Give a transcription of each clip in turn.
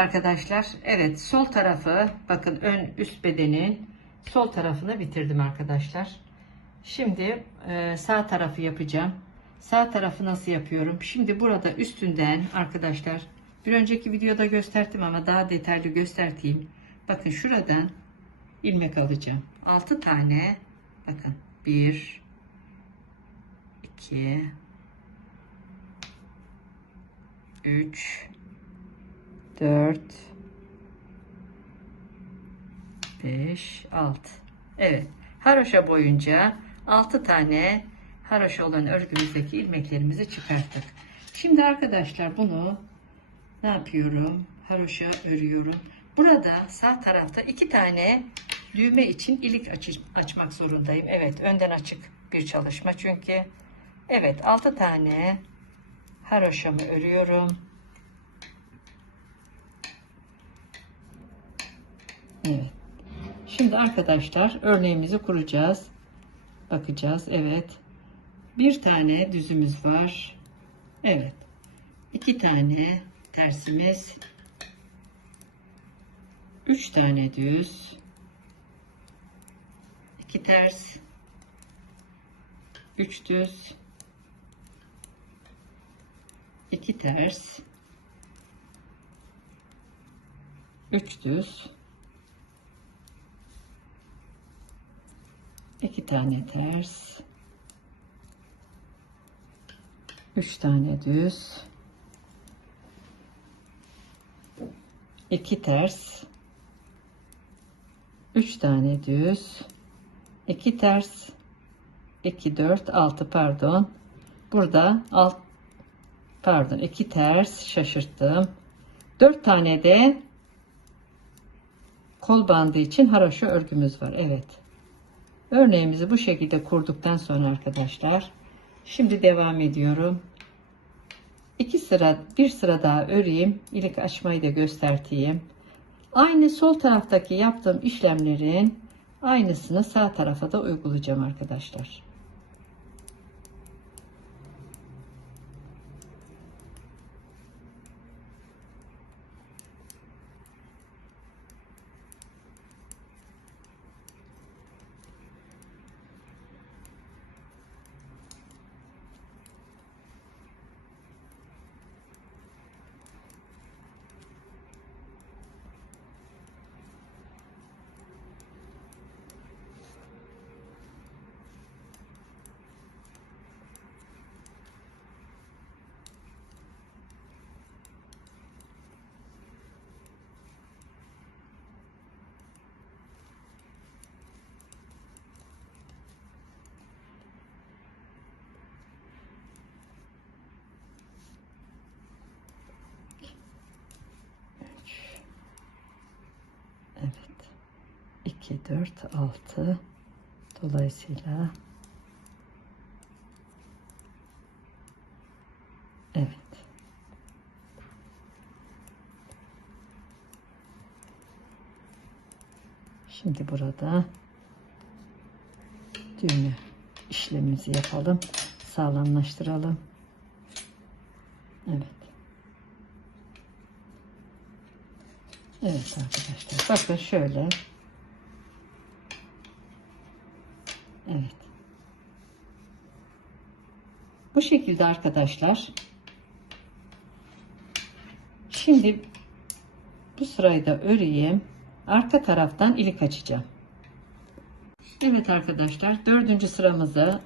Arkadaşlar. Evet sol tarafı bakın ön üst bedenin sol tarafını bitirdim arkadaşlar. Şimdi e, sağ tarafı yapacağım. Sağ tarafı nasıl yapıyorum? Şimdi burada üstünden arkadaşlar bir önceki videoda gösterdim ama daha detaylı göstereyim. Bakın şuradan ilmek alacağım. 6 tane bakın 1 2 3 4 5 6 Evet. Haroşa boyunca 6 tane haroşa olan örgümüzdeki ilmeklerimizi çıkarttık. Şimdi arkadaşlar bunu ne yapıyorum? Haroşa örüyorum. Burada sağ tarafta iki tane düğme için ilik açı- açmak zorundayım. Evet, önden açık bir çalışma çünkü. Evet, 6 tane haroşamı örüyorum. Evet. Şimdi arkadaşlar örneğimizi kuracağız. Bakacağız. Evet. Bir tane düzümüz var. Evet. İki tane tersimiz. Üç tane düz. iki ters. Üç düz. iki ters. Üç düz. iki tane ters. Üç tane düz. iki ters. Üç tane düz. iki ters. 2 4 6 pardon. Burada alt pardon 2 ters şaşırttım. 4 tane de kol bandı için haroşa örgümüz var. Evet. Örneğimizi bu şekilde kurduktan sonra arkadaşlar şimdi devam ediyorum. İki sıra bir sıra daha öreyim. İlik açmayı da göstereyim. Aynı sol taraftaki yaptığım işlemlerin aynısını sağ tarafa da uygulayacağım arkadaşlar. Evet. 2 4 6 dolayısıyla Evet. Şimdi burada düğme işlemimizi yapalım. Sağlamlaştıralım. Evet. Evet arkadaşlar. Bakın şöyle. Evet. Bu şekilde arkadaşlar. Şimdi bu sırayı da öreyim. Arka taraftan ilik açacağım. Evet arkadaşlar. Dördüncü sıramıza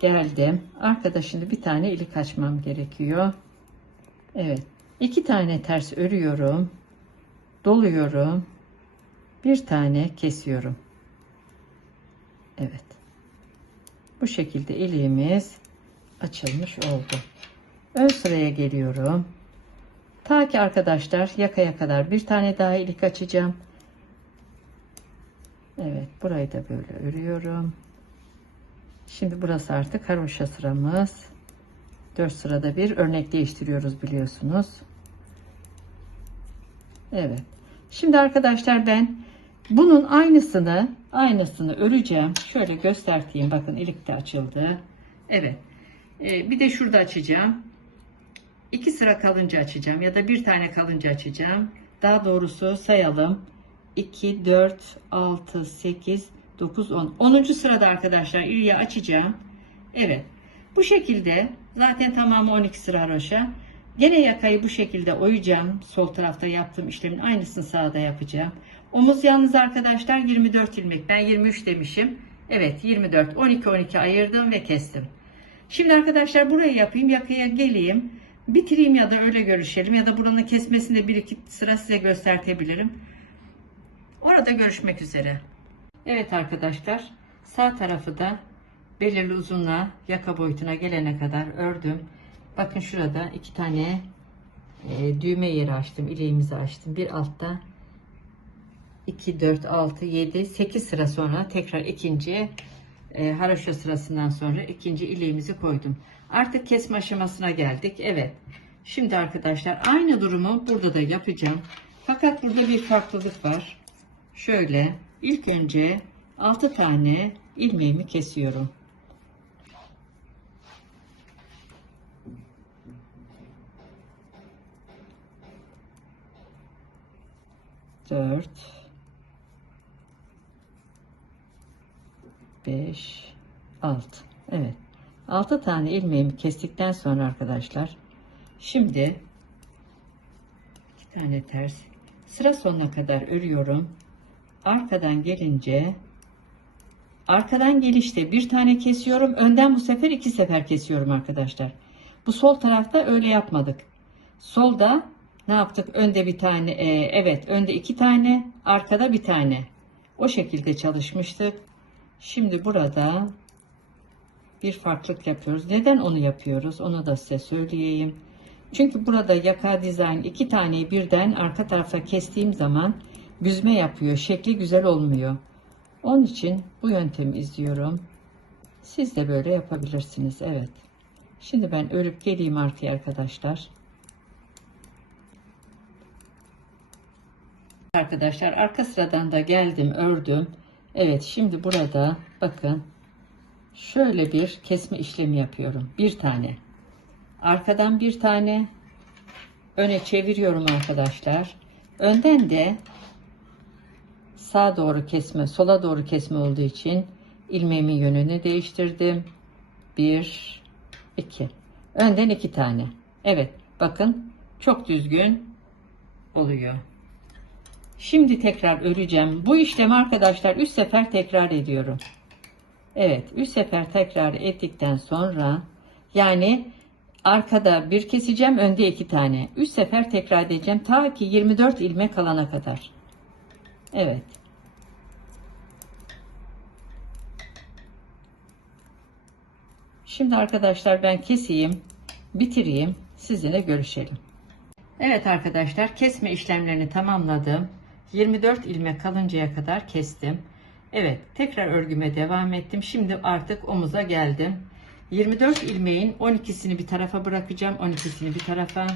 geldim. Arkada şimdi bir tane ilik açmam gerekiyor. Evet. iki tane ters örüyorum doluyorum. Bir tane kesiyorum. Evet. Bu şekilde iliğimiz açılmış oldu. Ön sıraya geliyorum. Ta ki arkadaşlar yakaya kadar bir tane daha ilik açacağım. Evet burayı da böyle örüyorum. Şimdi burası artık haroşa sıramız. 4 sırada bir örnek değiştiriyoruz biliyorsunuz. Evet. Şimdi arkadaşlar ben bunun aynısını aynısını öreceğim. Şöyle göstereyim. Bakın ilik de açıldı. Evet. Ee, bir de şurada açacağım. iki sıra kalınca açacağım ya da bir tane kalınca açacağım. Daha doğrusu sayalım. 2, 4, 6, 8, 9, 10. 10. sırada arkadaşlar ilya açacağım. Evet. Bu şekilde zaten tamamı 12 sıra haroşa. Gene yakayı bu şekilde oyacağım. Sol tarafta yaptığım işlemin aynısını sağda yapacağım. Omuz yalnız arkadaşlar 24 ilmek. Ben 23 demişim. Evet 24. 12 12 ayırdım ve kestim. Şimdi arkadaşlar burayı yapayım. Yakaya geleyim. Bitireyim ya da öyle görüşelim. Ya da buranın kesmesinde bir iki sıra size göstertebilirim. Orada görüşmek üzere. Evet arkadaşlar. Sağ tarafı da belirli uzunluğa yaka boyutuna gelene kadar ördüm. Bakın şurada iki tane e, düğme yeri açtım. İleğimizi açtım. Bir altta 2, 4, 6, 7, 8 sıra sonra tekrar ikinci e, haroşa sırasından sonra ikinci ileğimizi koydum. Artık kesme aşamasına geldik. Evet. Şimdi arkadaşlar aynı durumu burada da yapacağım. Fakat burada bir farklılık var. Şöyle ilk önce 6 tane ilmeğimi kesiyorum. Dört, beş, altı. Evet. Altı tane ilmeğimi kestikten sonra arkadaşlar şimdi iki tane ters sıra sonuna kadar örüyorum. Arkadan gelince arkadan gelişte bir tane kesiyorum. Önden bu sefer iki sefer kesiyorum arkadaşlar. Bu sol tarafta öyle yapmadık. Solda ne yaptık? Önde bir tane, e, evet önde iki tane, arkada bir tane. O şekilde çalışmıştık. Şimdi burada bir farklılık yapıyoruz. Neden onu yapıyoruz? Onu da size söyleyeyim. Çünkü burada yaka dizayn iki taneyi birden arka tarafa kestiğim zaman büzme yapıyor. Şekli güzel olmuyor. Onun için bu yöntemi izliyorum. Siz de böyle yapabilirsiniz. Evet. Şimdi ben örüp geleyim arkaya arkadaşlar. Arkadaşlar arka sıradan da geldim ördüm. Evet şimdi burada bakın şöyle bir kesme işlemi yapıyorum. Bir tane. Arkadan bir tane öne çeviriyorum arkadaşlar. Önden de sağa doğru kesme, sola doğru kesme olduğu için ilmeğimin yönünü değiştirdim. Bir, iki. Önden iki tane. Evet, bakın çok düzgün oluyor. Şimdi tekrar öreceğim. Bu işlemi arkadaşlar 3 sefer tekrar ediyorum. Evet 3 sefer tekrar ettikten sonra yani arkada bir keseceğim önde iki tane. 3 sefer tekrar edeceğim ta ki 24 ilmek kalana kadar. Evet. Şimdi arkadaşlar ben keseyim, bitireyim, sizinle görüşelim. Evet arkadaşlar kesme işlemlerini tamamladım. 24 ilmek kalıncaya kadar kestim. Evet tekrar örgüme devam ettim. Şimdi artık omuza geldim. 24 ilmeğin 12'sini bir tarafa bırakacağım. 12'sini bir tarafa.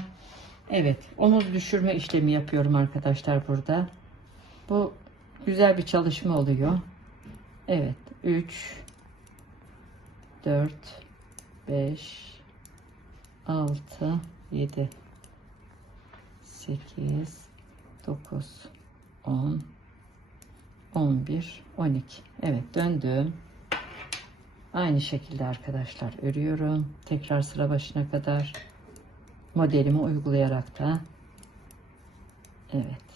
Evet omuz düşürme işlemi yapıyorum arkadaşlar burada. Bu güzel bir çalışma oluyor. Evet 3 4 5 6 7 8 9 10 11 12 Evet döndüm. Aynı şekilde arkadaşlar örüyorum. Tekrar sıra başına kadar modelimi uygulayarak da evet.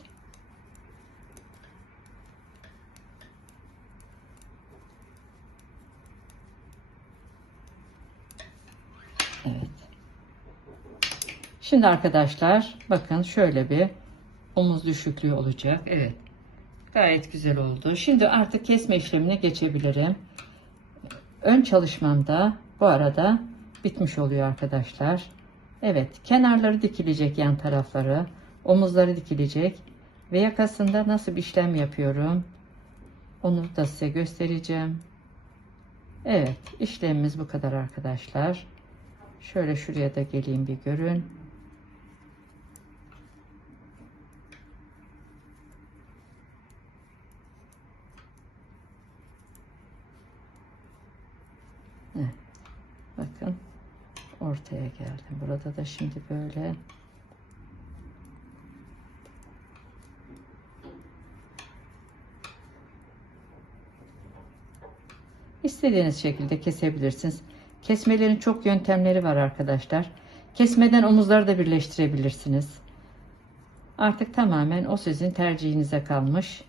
Evet. Şimdi arkadaşlar bakın şöyle bir omuz düşüklüğü olacak. Evet. Gayet güzel oldu. Şimdi artık kesme işlemine geçebilirim. Ön çalışmamda bu arada bitmiş oluyor arkadaşlar. Evet. Kenarları dikilecek yan tarafları. Omuzları dikilecek. Ve yakasında nasıl bir işlem yapıyorum. Onu da size göstereceğim. Evet. işlemimiz bu kadar arkadaşlar. Şöyle şuraya da geleyim bir görün. Evet. Bakın ortaya geldim. Burada da şimdi böyle İstediğiniz şekilde kesebilirsiniz. Kesmelerin çok yöntemleri var arkadaşlar. Kesmeden omuzları da birleştirebilirsiniz. Artık tamamen o sizin tercihinize kalmış.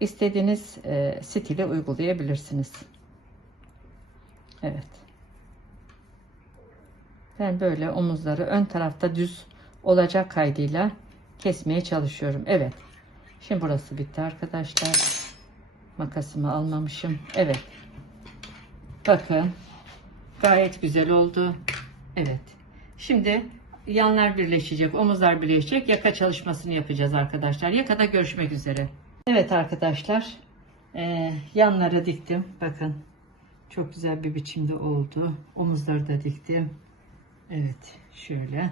İstediğiniz e, stili uygulayabilirsiniz. Evet. Ben böyle omuzları ön tarafta düz olacak kaydıyla kesmeye çalışıyorum. Evet. Şimdi burası bitti arkadaşlar. Makasımı almamışım. Evet. Bakın. Gayet güzel oldu. Evet. Şimdi yanlar birleşecek, omuzlar birleşecek. Yaka çalışmasını yapacağız arkadaşlar. Yakada görüşmek üzere. Evet arkadaşlar. Ee, yanları diktim. Bakın. Çok güzel bir biçimde oldu. Omuzları da diktim. Evet. Şöyle.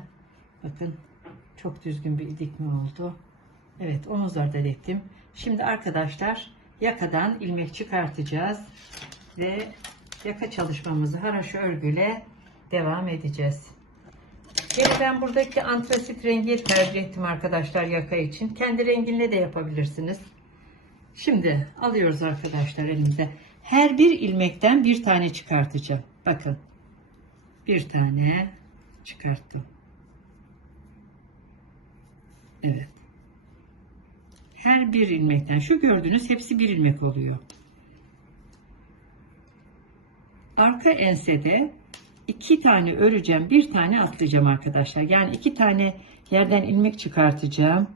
Bakın. Çok düzgün bir dikme oldu. Evet. Omuzları da diktim. Şimdi arkadaşlar yakadan ilmek çıkartacağız. Ve yaka çalışmamızı haraşo örgüyle devam edeceğiz. Yine ben buradaki antrasit rengi tercih ettim arkadaşlar yaka için. Kendi renginle de yapabilirsiniz. Şimdi alıyoruz arkadaşlar elimize. Her bir ilmekten bir tane çıkartacağım. Bakın. Bir tane çıkarttım. Evet. Her bir ilmekten şu gördüğünüz hepsi bir ilmek oluyor. Arka ensede iki tane öreceğim, bir tane atlayacağım arkadaşlar. Yani iki tane yerden ilmek çıkartacağım.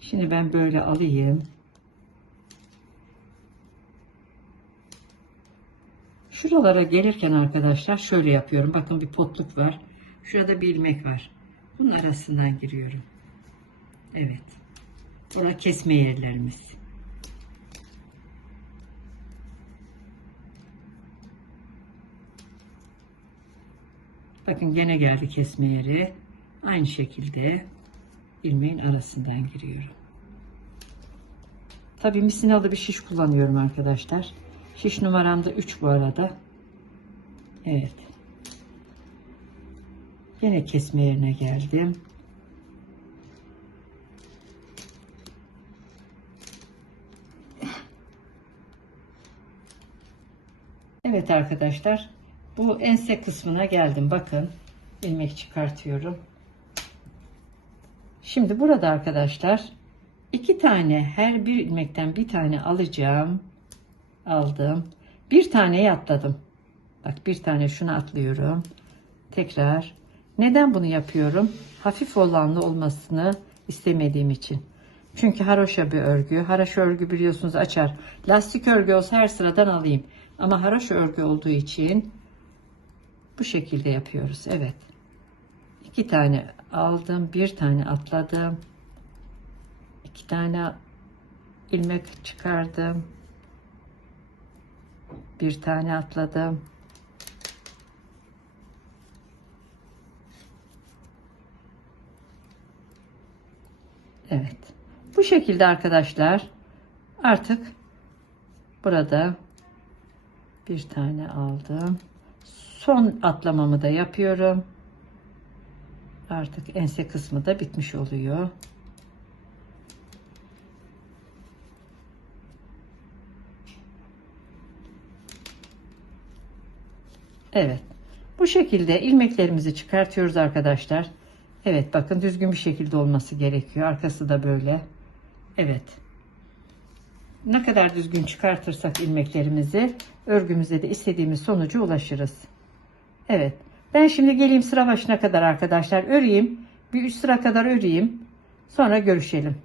Şimdi ben böyle alayım. Şuralara gelirken arkadaşlar şöyle yapıyorum. Bakın bir potluk var. Şurada bir ilmek var. Bunun arasından giriyorum. Evet. Orada kesme yerlerimiz. Bakın gene geldi kesme yeri. Aynı şekilde ilmeğin arasından giriyorum. Tabii misinalı bir şiş kullanıyorum arkadaşlar. Şiş numaram da 3 bu arada. Evet. Yine kesme yerine geldim. Evet arkadaşlar. Bu ense kısmına geldim. Bakın ilmek çıkartıyorum. Şimdi burada arkadaşlar iki tane her bir ilmekten bir tane alacağım. Aldım. Bir taneyi atladım. Bak bir tane şunu atlıyorum. Tekrar. Neden bunu yapıyorum? Hafif olanlı olmasını istemediğim için. Çünkü haroşa bir örgü. Haroşa örgü biliyorsunuz açar. Lastik örgü olsa her sıradan alayım. Ama haroşa örgü olduğu için bu şekilde yapıyoruz. Evet. İki tane aldım. Bir tane atladım. iki tane ilmek çıkardım. Bir tane atladım. Evet. Bu şekilde arkadaşlar artık burada bir tane aldım. Son atlamamı da yapıyorum. Artık ense kısmı da bitmiş oluyor. Evet. Bu şekilde ilmeklerimizi çıkartıyoruz arkadaşlar. Evet bakın düzgün bir şekilde olması gerekiyor. Arkası da böyle. Evet. Ne kadar düzgün çıkartırsak ilmeklerimizi örgümüzde de istediğimiz sonuca ulaşırız. Evet. Ben şimdi geleyim sıra başına kadar arkadaşlar öreyim. Bir üç sıra kadar öreyim. Sonra görüşelim.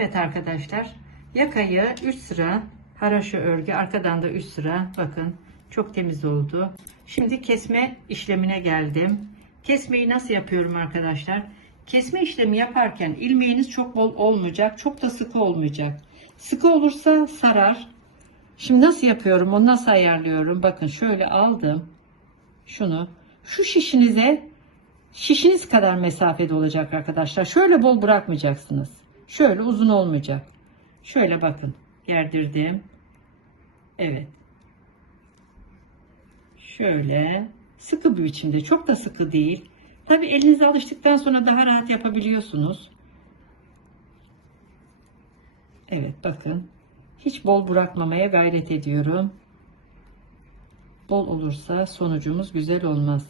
Evet arkadaşlar. Yakayı 3 sıra haraşo örgü. Arkadan da 3 sıra. Bakın çok temiz oldu. Şimdi kesme işlemine geldim. Kesmeyi nasıl yapıyorum arkadaşlar? Kesme işlemi yaparken ilmeğiniz çok bol olmayacak. Çok da sıkı olmayacak. Sıkı olursa sarar. Şimdi nasıl yapıyorum? Onu nasıl ayarlıyorum? Bakın şöyle aldım. Şunu. Şu şişinize şişiniz kadar mesafede olacak arkadaşlar. Şöyle bol bırakmayacaksınız. Şöyle uzun olmayacak. Şöyle bakın. Gerdirdim. Evet. Şöyle Sıkı bir biçimde. Çok da sıkı değil. Tabi elinize alıştıktan sonra daha rahat yapabiliyorsunuz. Evet bakın. Hiç bol bırakmamaya gayret ediyorum. Bol olursa sonucumuz güzel olmaz.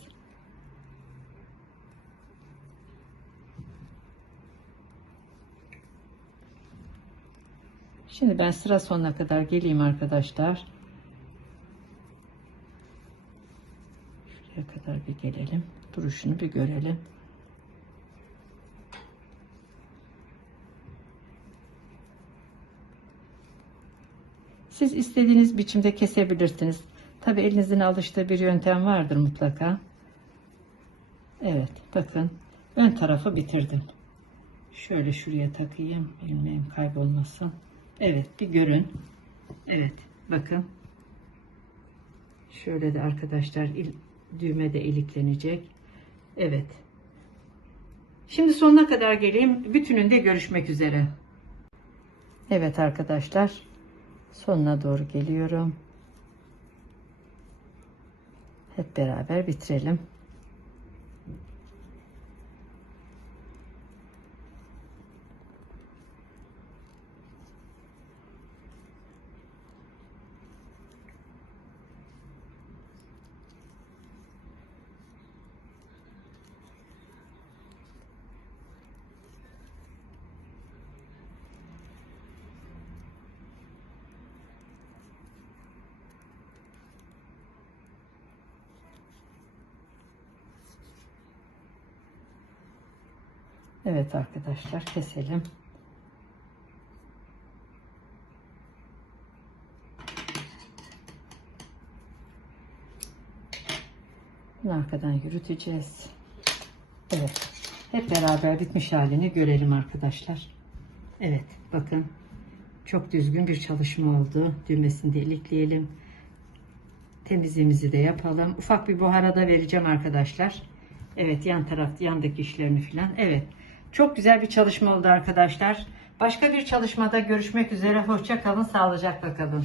Şimdi ben sıra sonuna kadar geleyim arkadaşlar. Kadar bir gelelim. Duruşunu bir görelim. Siz istediğiniz biçimde kesebilirsiniz. Tabi elinizin alıştığı bir yöntem vardır mutlaka. Evet bakın ön tarafı bitirdim. Şöyle şuraya takayım. Ilmeğim kaybolmasın. Evet bir görün. Evet bakın. Şöyle de arkadaşlar düğme de iliklenecek. Evet. Şimdi sonuna kadar geleyim. Bütününde görüşmek üzere. Evet arkadaşlar. Sonuna doğru geliyorum. Hep beraber bitirelim. Evet arkadaşlar keselim. Arkadan yürüteceğiz. Evet. Hep beraber bitmiş halini görelim arkadaşlar. Evet bakın. Çok düzgün bir çalışma oldu. Düğmesini de ilikleyelim. Temizliğimizi de yapalım. Ufak bir buhara da vereceğim arkadaşlar. Evet yan taraf yandaki işlerini filan. Evet. Çok güzel bir çalışma oldu arkadaşlar. Başka bir çalışmada görüşmek üzere. Hoşça kalın, sağlıcakla kalın.